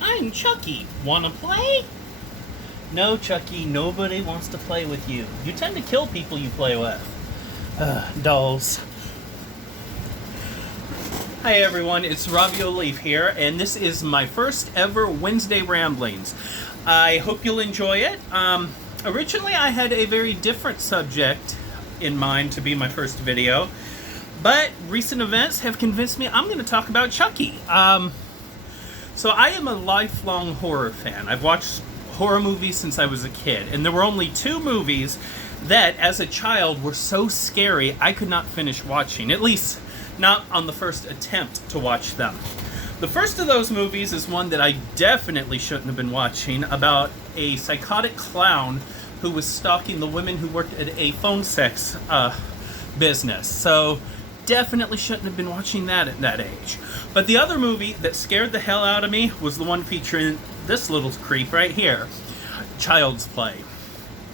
I'm Chucky. Wanna play? No, Chucky, nobody wants to play with you. You tend to kill people you play with. Dolls. Hi everyone, it's Ravioleaf here, and this is my first ever Wednesday Wramblings. I hope you'll enjoy it. Originally I had a very different subject in mind to be my first video, but recent events have convinced me I'm going to talk about Chucky. So I am a lifelong horror fan. I've watched horror movies since I was a kid, and there were only two movies that, as a child, were so scary I could not finish watching, at least not on the first attempt to watch them. The first of those movies is one that I definitely shouldn't have been watching, about a psychotic clown who was stalking the women who worked at a phone sex business. So definitely shouldn't have been watching that at that age. But the other movie that scared the hell out of me was the one featuring this little creep right here, Child's Play.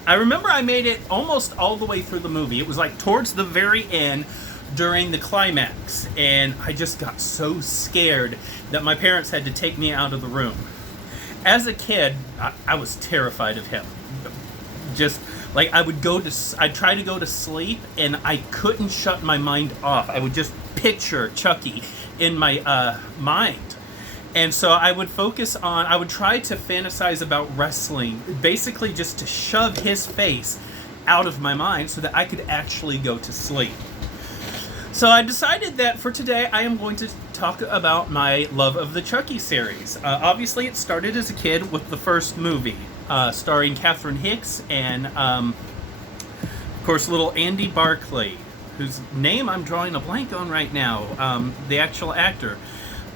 I remember I made it almost all the way through the movie. It was like towards the very end during the climax, and I just got so scared that my parents had to take me out of the room. As a kid, I was terrified of him. Just like I'd try to go to sleep and I couldn't shut my mind off. I would just picture Chucky in my mind. And so I would try to fantasize about wrestling, basically just to shove his face out of my mind so that I could actually go to sleep. So I decided that for today I am going to talk about my love of the Chucky series. Obviously it started as a kid with the first movie, starring Catherine Hicks and, of course, little Andy Barclay, whose name I'm drawing a blank on right now, the actual actor.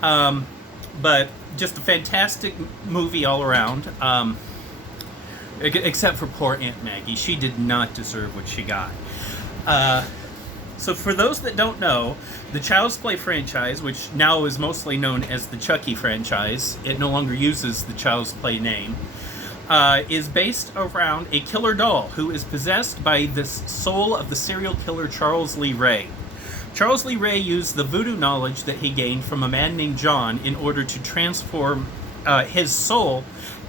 But just a fantastic movie all around, except for poor Aunt Maggie. She did not deserve what she got. So for those that don't know, the Child's Play franchise, which now is mostly known as the Chucky franchise, it no longer uses the Child's Play name, is based around a killer doll who is possessed by the soul of the serial killer Charles Lee Ray. Charles Lee Ray used the voodoo knowledge that he gained from a man named John in order to transform his soul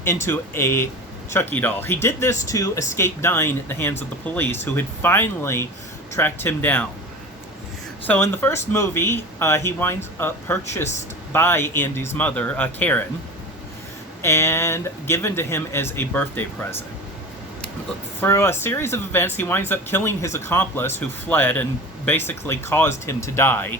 into a Chucky doll. He did this to escape dying at the hands of the police, who had finally tracked him down. So in the first movie, he winds up purchased by Andy's mother, Karen, and given to him as a birthday present. For a series of events, he winds up killing his accomplice who fled and basically caused him to die.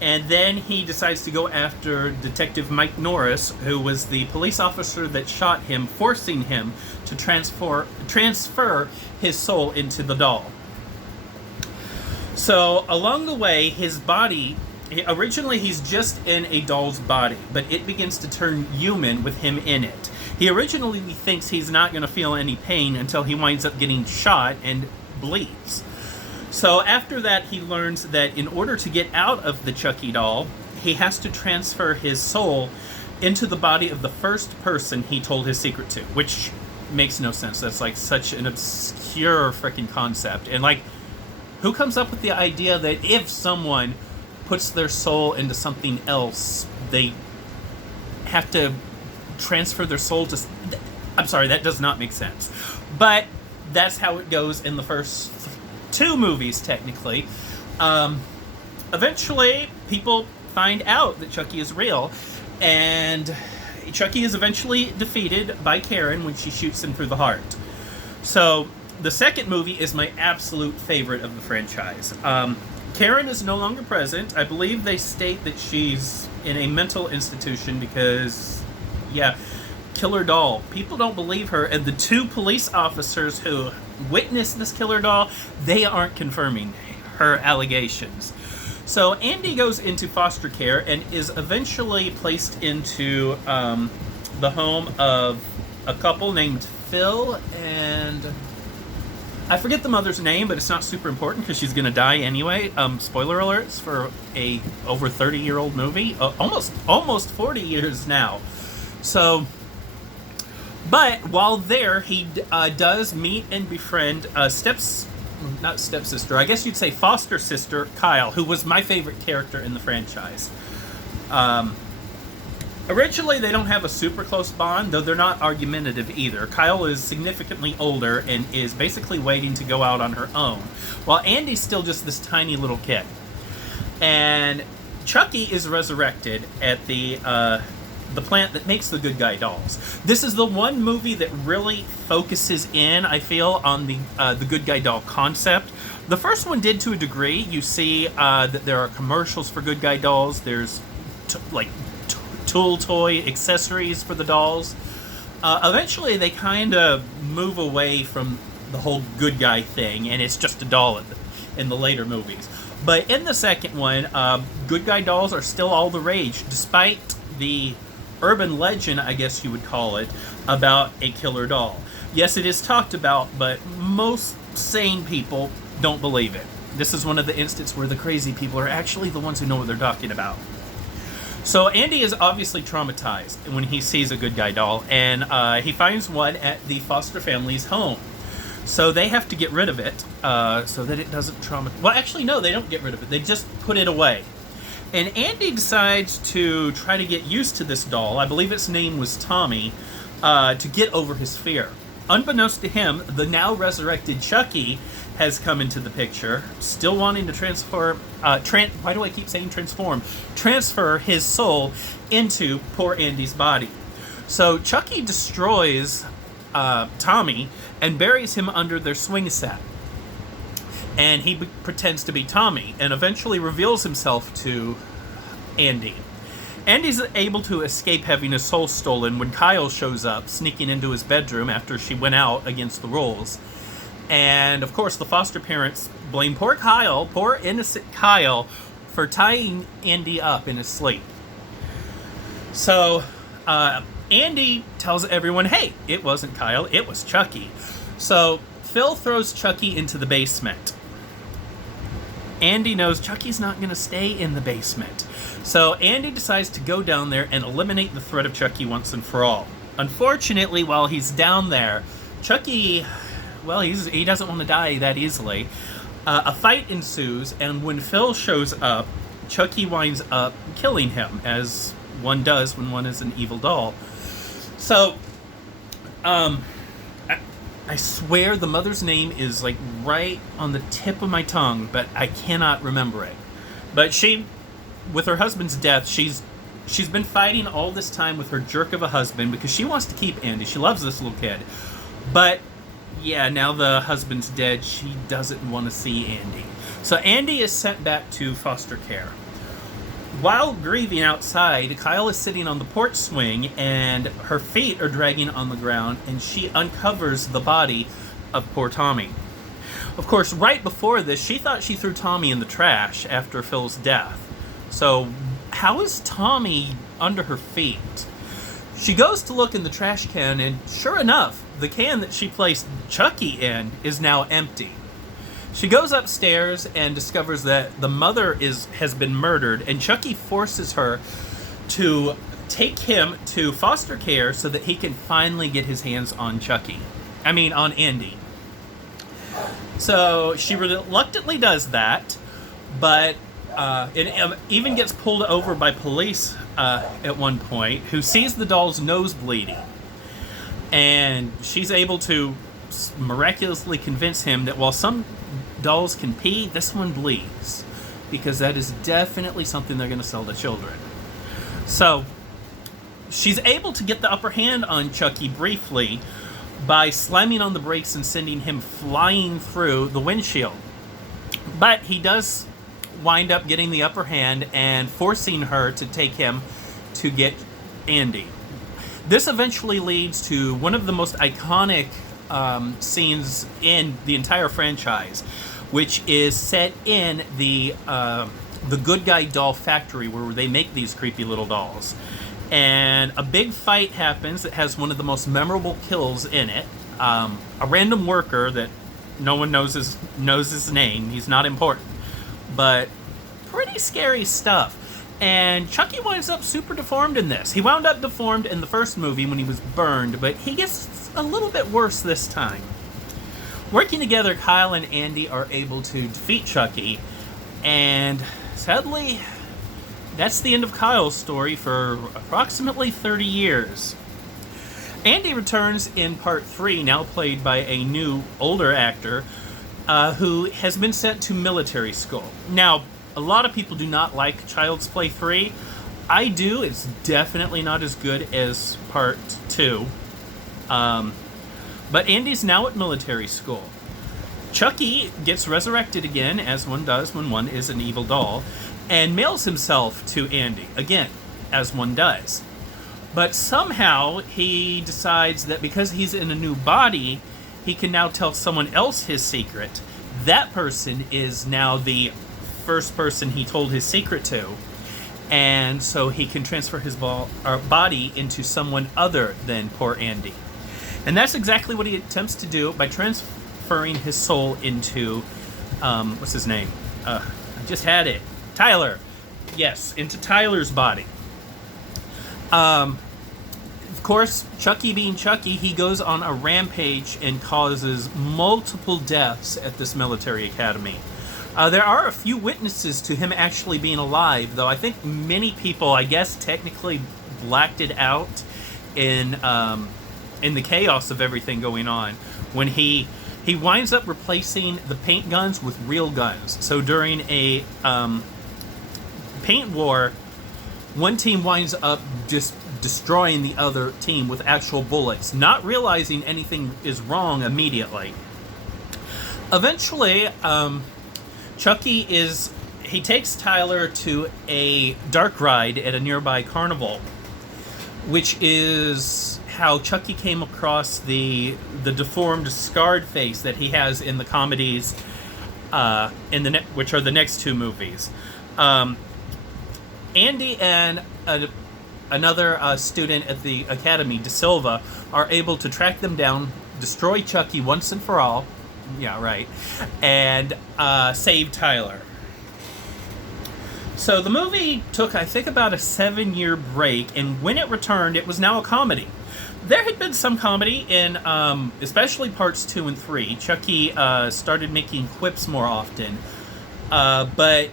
And then he decides to go after Detective Mike Norris, who was the police officer that shot him, forcing him to transfer his soul into the doll. So along the way, his body, originally he's just in a doll's body, but it begins to turn human with him in it. He originally thinks he's not going to feel any pain until he winds up getting shot and bleeds. So after that, he learns that in order to get out of the Chucky doll, he has to transfer his soul into the body of the first person he told his secret to, which makes no sense. That's like such an obscure freaking concept. And like, who comes up with the idea that if someone puts their soul into something else, they have to transfer their soul to... I'm sorry, that does not make sense. But that's how it goes in the first two movies, technically. Eventually, people find out that Chucky is real, and Chucky is eventually defeated by Karen when she shoots him through the heart. So the second movie is my absolute favorite of the franchise. Karen is no longer present. I believe they state that she's in a mental institution because, yeah, killer doll. People don't believe her, and the two police officers who witnessed this killer doll, they aren't confirming her allegations. So Andy goes into foster care and is eventually placed into the home of a couple named Phil and... I forget the mother's name, but it's not super important because she's going to die anyway. Spoiler alerts for a over 30-year-old movie. Almost 40 years now. So, but while there, he does meet and befriend not stepsister, I guess you'd say foster sister, Kyle, who was my favorite character in the franchise. Originally, they don't have a super close bond, though they're not argumentative either. Kyle is significantly older and is basically waiting to go out on her own, while Andy's still just this tiny little kid. And Chucky is resurrected at the plant that makes the good guy dolls. This is the one movie that really focuses in, I feel, on the good guy doll concept. The first one did to a degree. You see that there are commercials for good guy dolls. There's tool toy accessories for the dolls. Eventually, they kind of move away from the whole good guy thing, and it's just a doll in the later movies. But in the second one, good guy dolls are still all the rage, despite the urban legend, I guess you would call it, about a killer doll. Yes, it is talked about, but most sane people don't believe it. This is one of the instances where the crazy people are actually the ones who know what they're talking about. So Andy is obviously traumatized when he sees a good guy doll, and he finds one at the foster family's home. So they have to get rid of it so that it doesn't traumatize. Well, actually, no, they don't get rid of it. They just put it away. And Andy decides to try to get used to this doll. I believe its name was Tommy, to get over his fear. Unbeknownst to him, the now resurrected Chucky has come into the picture, still wanting to transform. Why do I keep saying transform? Transfer his soul into poor Andy's body. So Chucky destroys Tommy and buries him under their swing set. And he pretends to be Tommy and eventually reveals himself to Andy. Andy's able to escape having his soul stolen when Kyle shows up, sneaking into his bedroom after she went out against the rules. And, of course, the foster parents blame poor innocent Kyle, for tying Andy up in his sleep. So, Andy tells everyone, hey, it wasn't Kyle, it was Chucky. So, Phil throws Chucky into the basement. Andy knows Chucky's not going to stay in the basement. So Andy decides to go down there and eliminate the threat of Chucky once and for all. Unfortunately, while he's down there, Chucky, well, he doesn't want to die that easily. A fight ensues, and when Phil shows up, Chucky winds up killing him, as one does when one is an evil doll. So, I swear the mother's name is like right on the tip of my tongue, but I cannot remember it. But she, with her husband's death, she's been fighting all this time with her jerk of a husband because she wants to keep Andy. She loves this little kid. But yeah, now the husband's dead, she doesn't want to see Andy. So Andy is sent back to foster care. While grieving outside, Kyle is sitting on the porch swing and her feet are dragging on the ground, and she uncovers the body of poor Tommy. Of course, right before this, she thought she threw Tommy in the trash after Phil's death. So how is Tommy under her feet? She goes to look in the trash can, and sure enough, the can that she placed Chucky in is now empty. She goes upstairs and discovers that the mother has been murdered, and Chucky forces her to take him to foster care so that he can finally get his hands on on Andy. So she reluctantly does that, but it even gets pulled over by police at one point, who sees the doll's nose bleeding. And she's able to miraculously convince him that while some dolls can pee, this one bleeds, because that is definitely something they're going to sell to children. So she's able to get the upper hand on Chucky briefly by slamming on the brakes and sending him flying through the windshield. But he does wind up getting the upper hand and forcing her to take him to get Andy. This eventually leads to one of the most iconic scenes in the entire franchise, which is set in the good guy doll factory where they make these creepy little dolls. And a big fight happens that has one of the most memorable kills in it. A random worker that no one knows his name. He's not important, but pretty scary stuff. And Chucky winds up super deformed in this. He wound up deformed in the first movie when he was burned, but he gets a little bit worse this time. Working together, Kyle and Andy are able to defeat Chucky, and sadly, that's the end of Kyle's story for approximately 30 years. Andy returns in part 3, now played by a new, older actor who has been sent to military school. Now, a lot of people do not like Child's Play 3. I do. It's definitely not as good as part 2. But Andy's now at military school. Chucky gets resurrected again, as one does when one is an evil doll, and mails himself to Andy, again, as one does. But somehow he decides that because he's in a new body, he can now tell someone else his secret. That person is now the first person he told his secret to, and so he can transfer his body into someone other than poor Andy. And that's exactly what he attempts to do by transferring his soul into, what's his name? I just had it. Tyler. Yes, into Tyler's body. Of course, Chucky being Chucky, he goes on a rampage and causes multiple deaths at this military academy. There are a few witnesses to him actually being alive, though I think many people, I guess, technically blacked it out in the chaos of everything going on. When he winds up replacing the paint guns with real guns. So during a paint war, one team winds up just destroying the other team with actual bullets, not realizing anything is wrong immediately. Eventually, Chucky he takes Tyler to a dark ride at a nearby carnival, which is how Chucky came across the deformed, scarred face that he has in the comedies, which are the next two movies. Andy and another student at the academy, De Silva, are able to track them down, destroy Chucky once and for all. Yeah, right. And save Tyler. So the movie took, I think, about a 7-year break, and when it returned, it was now a comedy. There had been some comedy in, especially parts 2 and 3. Chucky started making quips more often. But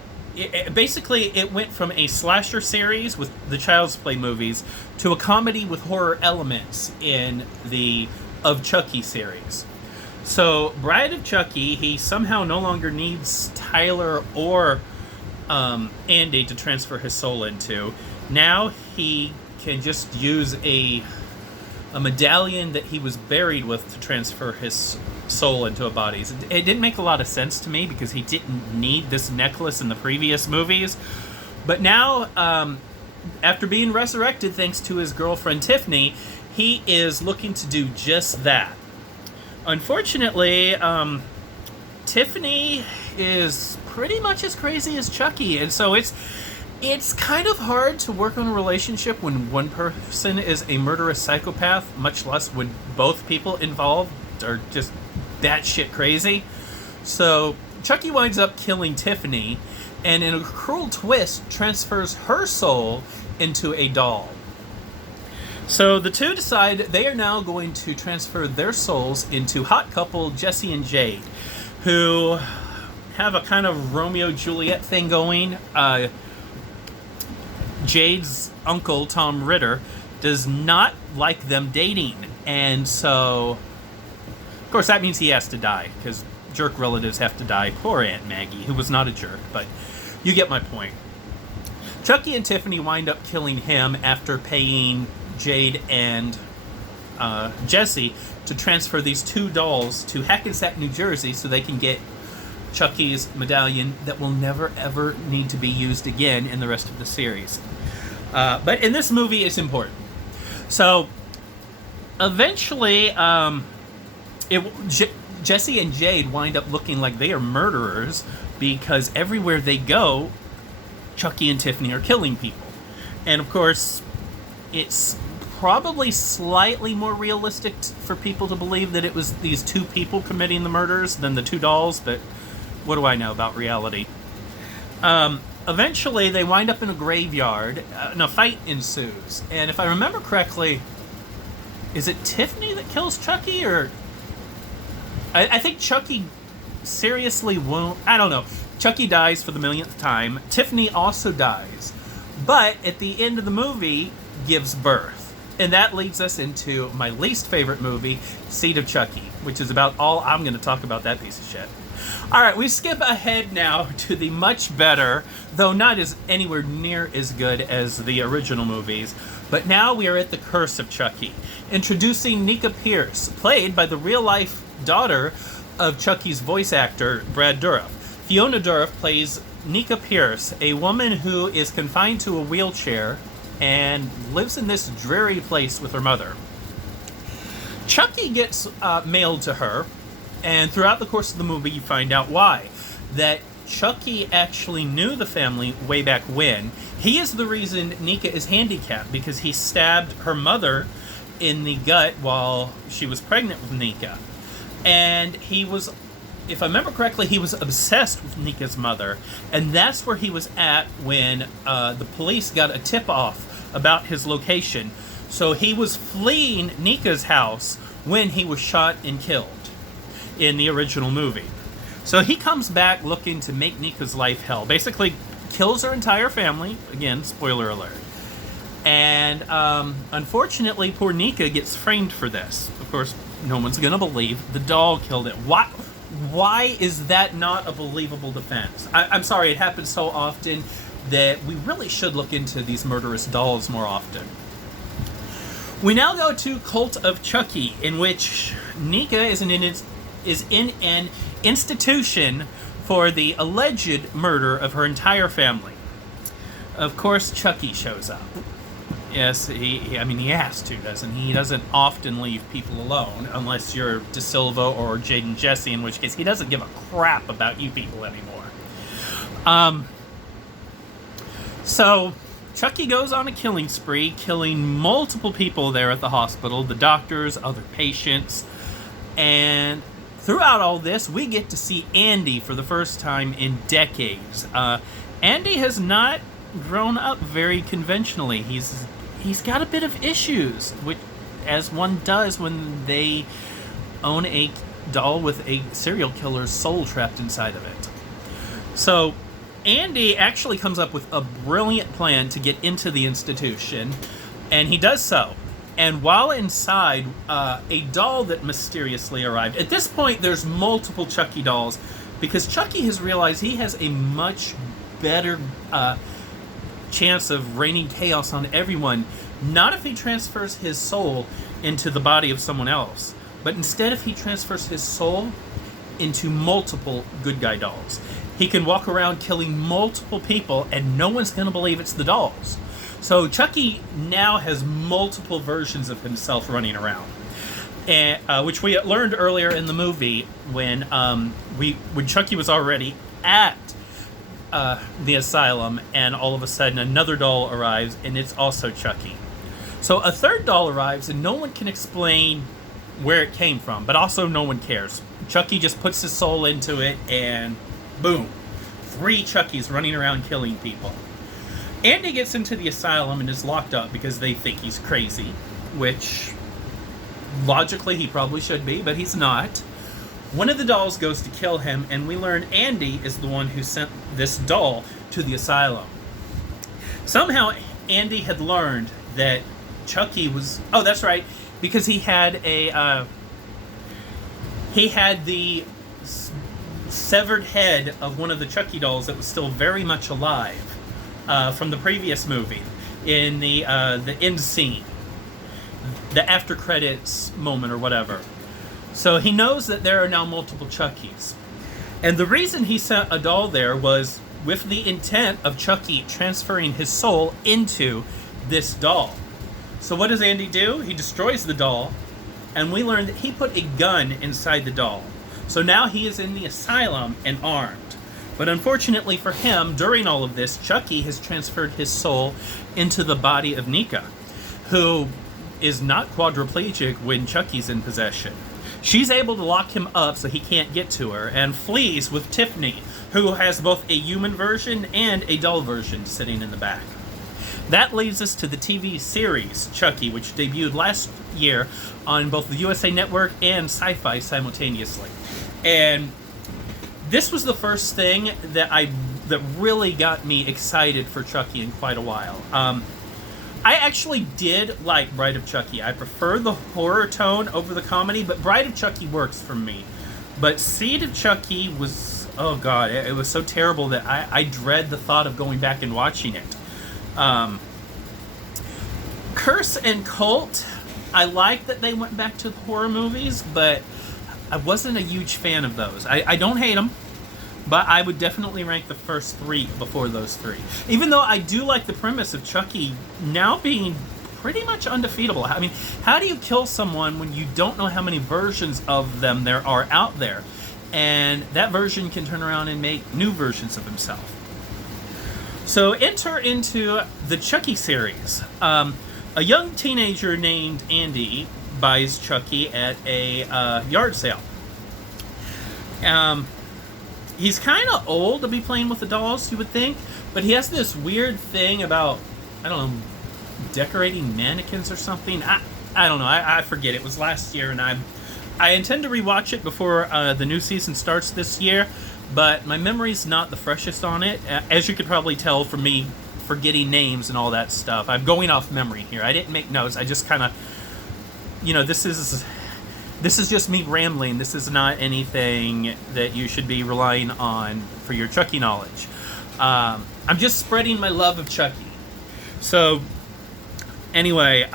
basically, it went from a slasher series with the Child's Play movies to a comedy with horror elements in the Of Chucky series. So, Bride of Chucky, he somehow no longer needs Tyler or Andy to transfer his soul into. Now he can just use a medallion that he was buried with to transfer his soul into a body. It didn't make a lot of sense to me because he didn't need this necklace in the previous movies. But now, after being resurrected thanks to his girlfriend Tiffany, he is looking to do just that. Unfortunately, Tiffany is pretty much as crazy as Chucky, and so it's kind of hard to work on a relationship when one person is a murderous psychopath, much less when both people involved are just batshit crazy. So Chucky winds up killing Tiffany, and in a cruel twist, transfers her soul into a doll. So the two decide they are now going to transfer their souls into hot couple Jesse and Jade, who have a kind of Romeo-Juliet thing going. Jade's uncle, Tom Ritter, does not like them dating, and so, of course, that means he has to die, because jerk relatives have to die. Poor Aunt Maggie, who was not a jerk, but you get my point. Chucky and Tiffany wind up killing him after paying Jade and Jesse to transfer these two dolls to Hackensack, New Jersey, so they can get Chucky's medallion that will never ever need to be used again in the rest of the series. But in this movie, it's important. So eventually, Jesse and Jade wind up looking like they are murderers because everywhere they go, Chucky and Tiffany are killing people. And of course, it's probably slightly more realistic for people to believe that it was these two people committing the murders than the two dolls, but what do I know about reality? Eventually, they wind up in a graveyard, and a fight ensues. And if I remember correctly, is it Tiffany that kills Chucky, or... I think Chucky seriously won't... I don't know. Chucky dies for the millionth time. Tiffany also dies. but at the end of the movie gives birth. And that leads us into my least favorite movie, Seed of Chucky, which is about all I'm going to talk about that piece of shit. All right, we skip ahead now to the much better, though not as anywhere near as good as the original movies, but now we are at The Curse of Chucky, introducing Nika Pierce, played by the real-life daughter of Chucky's voice actor, Brad Dourif. Fiona Dourif plays Nika Pierce, a woman who is confined to a wheelchair and lives in this dreary place with her mother. Chucky gets mailed to her, and throughout the course of the movie you find out why. That Chucky actually knew the family way back when. He is the reason Nika is handicapped, because he stabbed her mother in the gut while she was pregnant with Nika. And he was, if I remember correctly, he was obsessed with Nika's mother, and that's where he was at when the police got a tip-off about his location. So he was fleeing Nika's house when he was shot and killed in the original movie. So he comes back looking to make Nika's life hell. Basically kills her entire family. Again, spoiler alert. And unfortunately, poor Nika gets framed for this. Of course, no one's going to believe the doll killed it. Why is that not a believable defense? I'm sorry, it happens so often that we really should look into these murderous dolls more often. We now go to Cult of Chucky, in which Nika is in an institution for the alleged murder of her entire family. Of course, Chucky shows up. Yes, he has to, doesn't he? He doesn't often leave people alone, unless you're De Silva or Jaden Jesse, in which case he doesn't give a crap about you people anymore. So Chucky goes on a killing spree, killing multiple people there at the hospital, the doctors, other patients, and throughout all this, we get to see Andy for the first time in decades. Andy has not grown up very conventionally. He's got a bit of issues, which, as one does when they own a doll with a serial killer's soul trapped inside of it. So Andy actually comes up with a brilliant plan to get into the institution, and he does so. And while inside, a doll that mysteriously arrived. At this point, there's multiple Chucky dolls, because Chucky has realized he has a much better chance of raining chaos on everyone, not if he transfers his soul into the body of someone else, but instead if he transfers his soul into multiple good guy dolls. He can walk around killing multiple people and no one's going to believe it's the dolls. So Chucky now has multiple versions of himself running around, and, which we learned earlier in the movie when Chucky was already at the asylum, and all of a sudden another doll arrives, and it's also Chucky. So a third doll arrives, and no one can explain where it came from, but also no one cares. Chucky just puts his soul into it, and boom, 3 Chuckies running around killing people. Andy gets into the asylum and is locked up because they think he's crazy, which logically he probably should be, but he's not. One of the dolls goes to kill him, and we learn Andy is the one who sent this doll to the asylum. Somehow Andy had learned that Chucky was... Oh, that's right, because he had the severed head of one of the Chucky dolls that was still very much alive from the previous movie in the end scene, the after credits moment or whatever. So he knows that there are now multiple Chuckies. And the reason he sent a doll there was with the intent of Chucky transferring his soul into this doll. So what does Andy do? He destroys the doll, and we learn that he put a gun inside the doll. So now he is in the asylum and armed. But unfortunately for him, during all of this, Chucky has transferred his soul into the body of Nika, who is not quadriplegic when Chucky's in possession. She's able to lock him up so he can't get to her, and flees with Tiffany, who has both a human version and a doll version sitting in the back. That leads us to the TV series Chucky, which debuted last year on both the USA Network and Sci-Fi simultaneously. And this was the first thing that I that really got me excited for Chucky in quite a while. I actually did like Bride of Chucky. I prefer the horror tone over the comedy, but Bride of Chucky works for me. But Seed of Chucky was, oh god, it was so terrible that I dread the thought of going back and watching it. Curse and Cult, I like that they went back to the horror movies, but I wasn't a huge fan of those. I don't hate them, but I would definitely rank the first three before those three. Even though I do like the premise of Chucky now being pretty much undefeatable. I mean, how do you kill someone when you don't know how many versions of them there are out there? And that version can turn around and make new versions of himself. So enter into the Chucky series. A young teenager named Andy buys Chucky at a yard sale. He's kind of old to be playing with the dolls, you would think, but he has this weird thing about, I don't know, decorating mannequins or something. I don't know. I forget. It was last year, and I intend to rewatch it before the new season starts this year, but my memory's not the freshest on it, as you could probably tell from me forgetting names and all that stuff. I'm going off memory here. I didn't make notes. I just kind of, this is just me rambling. This is not anything that you should be relying on for your Chucky knowledge. I'm just spreading my love of Chucky. So, anyway,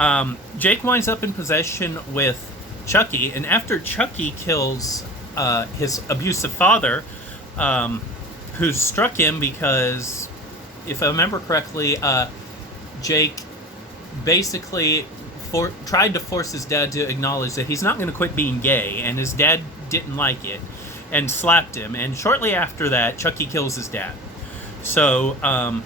Jake winds up in possession with Chucky, and after Chucky kills his abusive father, who struck him because, if I remember correctly, Jake basically tried to force his dad to acknowledge that he's not going to quit being gay, and his dad didn't like it and slapped him, and shortly after that, Chucky kills his dad. So,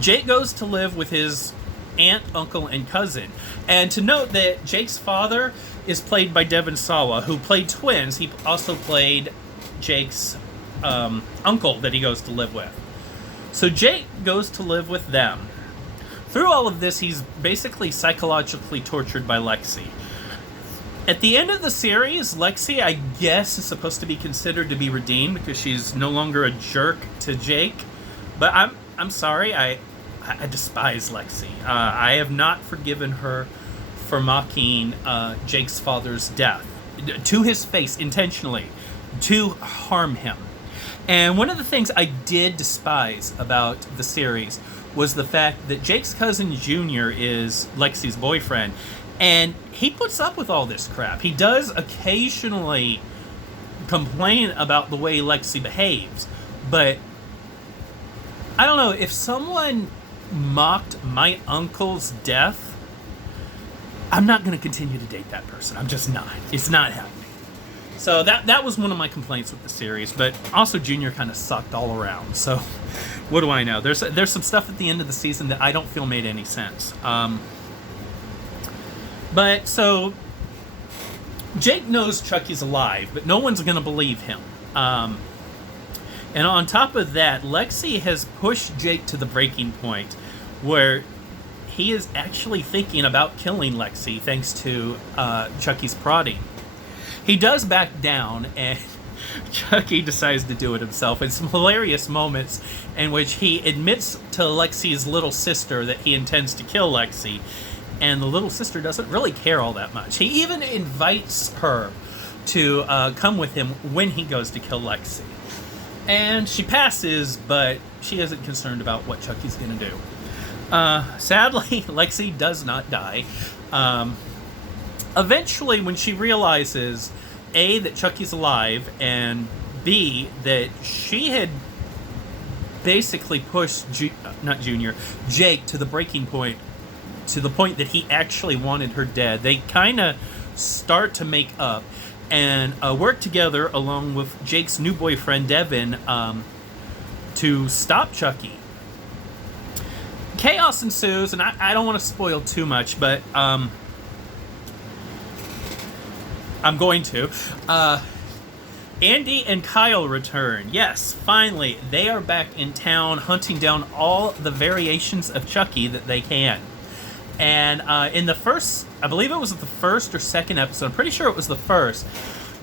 Jake goes to live with his aunt, uncle, and cousin. And to note that Jake's father is played by Devon Sawa, who played twins. He also played Jake's uncle that he goes to live with. So Jake goes to live with them. Through all of this, he's basically psychologically tortured by Lexi. At the end of the series, Lexi, I guess, is supposed to be considered to be redeemed because she's no longer a jerk to Jake. But I'm sorry, I despise Lexi. I have not forgiven her for mocking Jake's father's death to his face intentionally to harm him. And one of the things I did despise about the series was the fact that Jake's cousin Junior is Lexi's boyfriend, and he puts up with all this crap. He does occasionally complain about the way Lexi behaves, but I don't know, if someone mocked my uncle's death, I'm not going to continue to date that person. I'm just not. It's not happening. So that was one of my complaints with the series, but also Junior kind of sucked all around. So what do I know? There's some stuff at the end of the season that I don't feel made any sense. But so Jake knows Chucky's alive, but no one's going to believe him. And on top of that, Lexi has pushed Jake to the breaking point where he is actually thinking about killing Lexi thanks to Chucky's prodding. He does back down, and Chucky decides to do it himself in some hilarious moments in which he admits to Lexi's little sister that he intends to kill Lexi, and the little sister doesn't really care all that much. He even invites her to come with him when he goes to kill Lexi. And she passes, but she isn't concerned about what Chucky's going to do. Sadly, Lexi does not die. Eventually, when she realizes, A, that Chucky's alive, and B, that she had basically pushed Jake to the breaking point, to the point that he actually wanted her dead, they kind of start to make up and work together along with Jake's new boyfriend, Devin, to stop Chucky. Chaos ensues, and I don't want to spoil too much, but I'm going to. Andy and Kyle return. Yes, finally, they are back in town hunting down all the variations of Chucky that they can. And in the first, I believe it was the first or second episode, I'm pretty sure it was the first,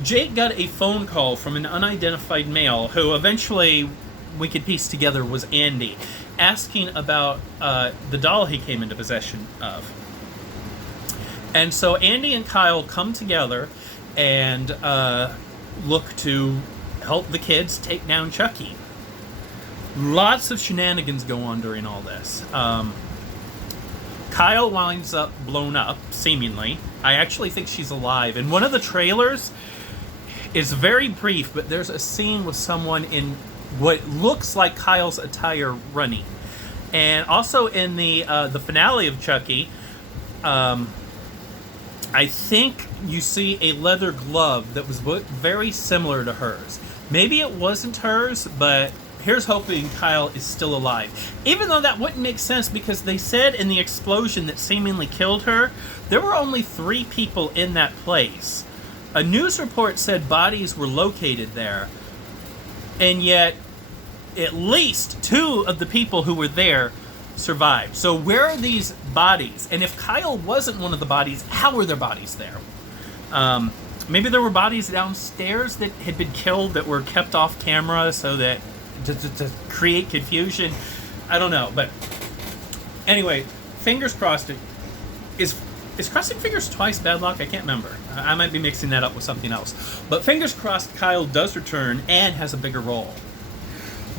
Jake got a phone call from an unidentified male who eventually we could piece together was Andy asking about the doll he came into possession of. And so Andy and Kyle come together and look to help the kids take down Chucky. Lots of shenanigans go on during all this. Kyle winds up blown up, seemingly. I actually think she's alive. And one of the trailers is very brief, but there's a scene with someone in what looks like Kyle's attire running. And also in the finale of Chucky, I think you see a leather glove that was very similar to hers. Maybe it wasn't hers, but here's hoping Kyle is still alive. Even though that wouldn't make sense, because they said in the explosion that seemingly killed her, there were only 3 people in that place. A news report said bodies were located there, and yet at least 2 of the people who were there survived. So where are these bodies? And if Kyle wasn't one of the bodies, how were there bodies there? Maybe there were bodies downstairs that had been killed that were kept off camera so that to create confusion. I don't know, but anyway, fingers crossed. Is crossing fingers twice bad luck? I can't remember. I might be mixing that up with something else. But fingers crossed Kyle does return and has a bigger role.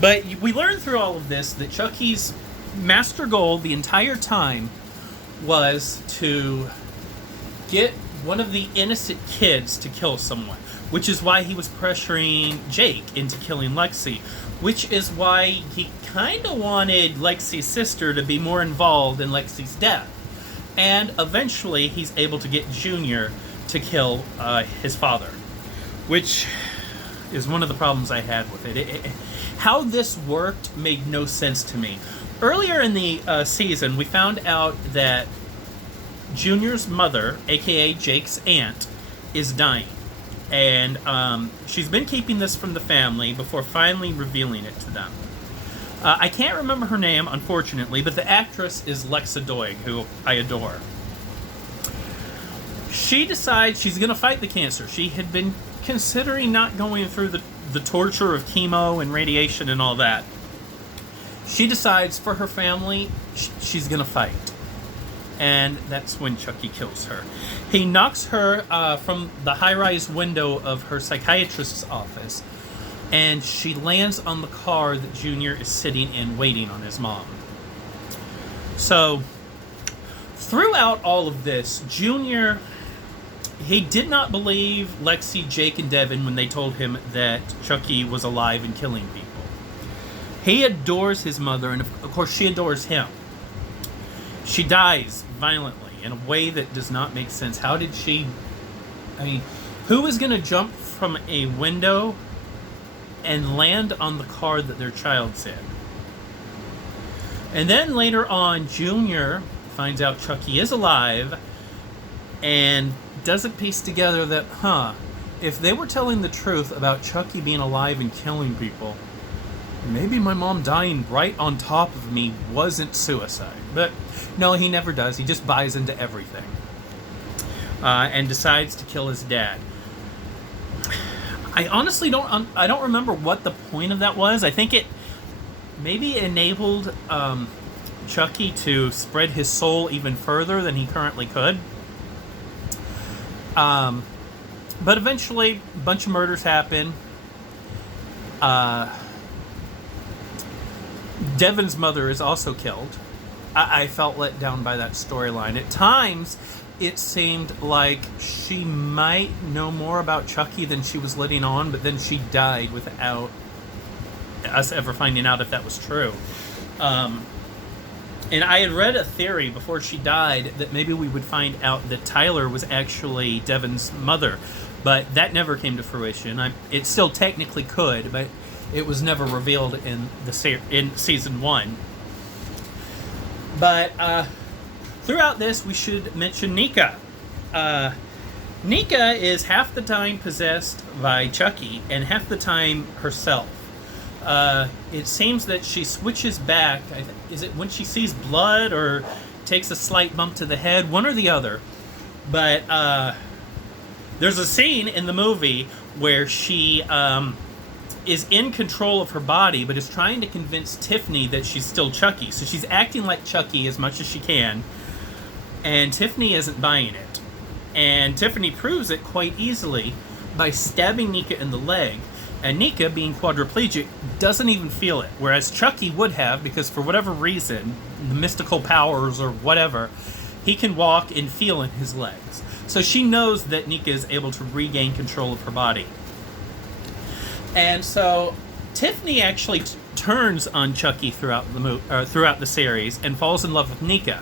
But we learned through all of this that Chucky's master goal the entire time was to get one of the innocent kids to kill someone, which is why he was pressuring Jake into killing Lexi, which is why he kind of wanted Lexi's sister to be more involved in Lexi's death. And eventually he's able to get Junior to kill his father, which is one of the problems I had with it. How this worked made no sense to me. Earlier in the season, we found out that Junior's mother, aka Jake's aunt, is dying. And she's been keeping this from the family before finally revealing it to them. I can't remember her name, unfortunately, but the actress is Lexa Doig, who I adore. She decides she's going to fight the cancer. She had been considering not going through the torture of chemo and radiation and all that. She decides for her family, she's going to fight. And that's when Chucky kills her. He knocks her from the high-rise window of her psychiatrist's office, and she lands on the car that Junior is sitting in waiting on his mom. So, throughout all of this, Junior, he did not believe Lexi, Jake, and Devin when they told him that Chucky was alive and killing people. He adores his mother, and of course she adores him. She dies violently in a way that does not make sense. How did she... I mean, who is going to jump from a window and land on the car that their child's in? And then later on, Junior finds out Chucky is alive and doesn't piece together that, if they were telling the truth about Chucky being alive and killing people, maybe my mom dying right on top of me wasn't suicide. But no, he never does. He just buys into everything. And decides to kill his dad. I honestly don't remember what the point of that was. I think it maybe enabled Chucky to spread his soul even further than he currently could. But eventually, a bunch of murders happen. Devin's mother is also killed. I felt let down by that storyline. At times, it seemed like she might know more about Chucky than she was letting on, but then she died without us ever finding out if that was true. And I had read a theory before she died that maybe we would find out that Tyler was actually Devin's mother, but that never came to fruition. It still technically could, but it was never revealed in season 1. But throughout this, we should mention Nika. Nika is half the time possessed by Chucky and half the time herself. It seems that she switches back. Is it when she sees blood or takes a slight bump to the head? One or the other. But there's a scene in the movie where she is in control of her body, but is trying to convince Tiffany that she's still Chucky. So she's acting like Chucky as much as she can, and Tiffany isn't buying it. And Tiffany proves it quite easily by stabbing Nika in the leg. And Nika, being quadriplegic, doesn't even feel it. Whereas Chucky would have, because for whatever reason, the mystical powers or whatever, he can walk and feel in his legs. So she knows that Nika is able to regain control of her body. And so Tiffany actually turns on Chucky throughout the series and falls in love with Nika.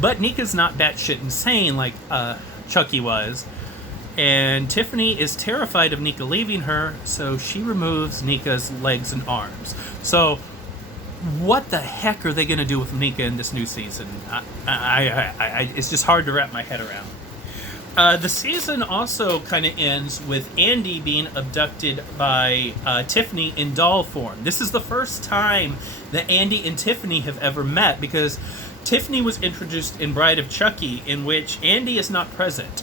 But Nika's not batshit insane like Chucky was. And Tiffany is terrified of Nika leaving her, so she removes Nika's legs and arms. So what the heck are they going to do with Nika in this new season? It's just hard to wrap my head around. The season also kind of ends with Andy being abducted by Tiffany in doll form. This is the first time that Andy and Tiffany have ever met, because Tiffany was introduced in Bride of Chucky, in which Andy is not present.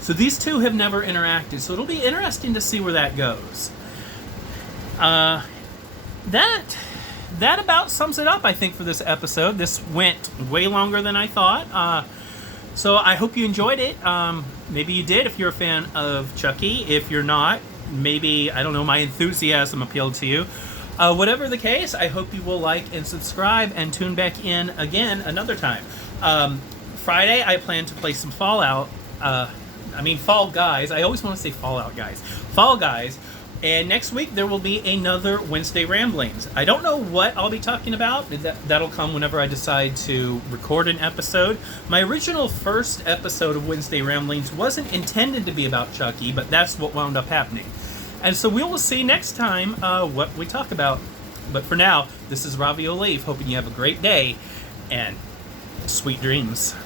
So these two have never interacted, so it'll be interesting to see where that goes. That about sums it up, I think, for this episode. This went way longer than I thought. So I hope you enjoyed it. Maybe you did if you're a fan of Chucky. If you're not, maybe, I don't know, my enthusiasm appealed to you. Whatever the case, I hope you will like and subscribe and tune back in again another time. Friday, I plan to play some Fallout. Fall Guys. I always want to say Fallout Guys. Fall Guys. And next week, there will be another Wednesday Ramblings. I don't know what I'll be talking about. That'll come whenever I decide to record an episode. My original first episode of Wednesday Ramblings wasn't intended to be about Chucky, but that's what wound up happening. And so we will see next time what we talk about. But for now, this is Ravioleaf, hoping you have a great day and sweet dreams.